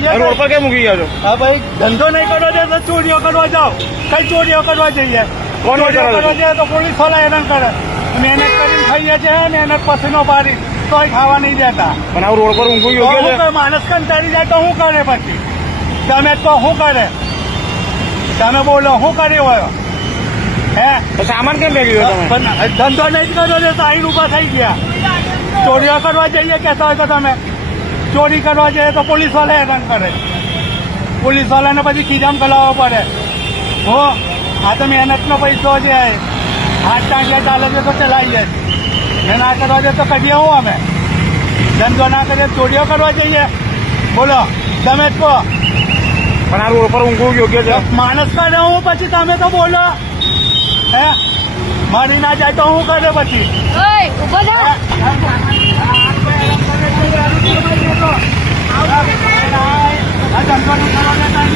Road પર કેમ મૂકી ગયા છો? હા ભાઈ, ધંધો નહીં કરવા દે તો ચોરીઓ કરવા જાઓ. કઈ ચોરીઓ કરવા જઈએ? કોણ ચોરીઓ કરવા જઈએ તો પોલીસ વાળા હેરાન કરે. મહેનત કરીને ખાઈએ છે, મહેનત પસીનો પાડી તોય ખાવા નહીં દેતા. પણ આ રોડ પર ઊંઘવું તો યોગ્ય શું છે? કરે? માણસ કંટાળી જાય તો શું કરે પછી? તમે તો શું કરે? તમે બોલો શું કર્યું હોય? હે? તો સામાન કેમ ફેંકી ગયો તમે? પણ ધંધો નહીં કર્યો છે તો આઈને ઉભા થઈ ગયા. ચોરીઓ કરવા જઈએ કહેતા હોય તો તમે ચોરી કરવા જઈએ તો પોલીસ વાળા હેરાન કરે. પોલીસ વાળાને પછી ખીજામ કલાવવો પડે. હો, આ તો મહેનતનો પૈસો છે. હાથ ટાંકીએ ચાલે છે તો ચલાવીએ. ને ના કરવા જઈએ તો કહીએ હું અમે ધંધો ના કરીએ ચોરીઓ કરવા જઈએ. બોલો તમે જ કહો. પણ આ રોડ પર ઊંઘવું યોગ્ય છે? માણસ કરે હું પછી તમે તો બોલો. હે, મારી ના જાય તો હું કરે પછી? ઉભો થા. આ ધંધો નહીં કરવા દેતા.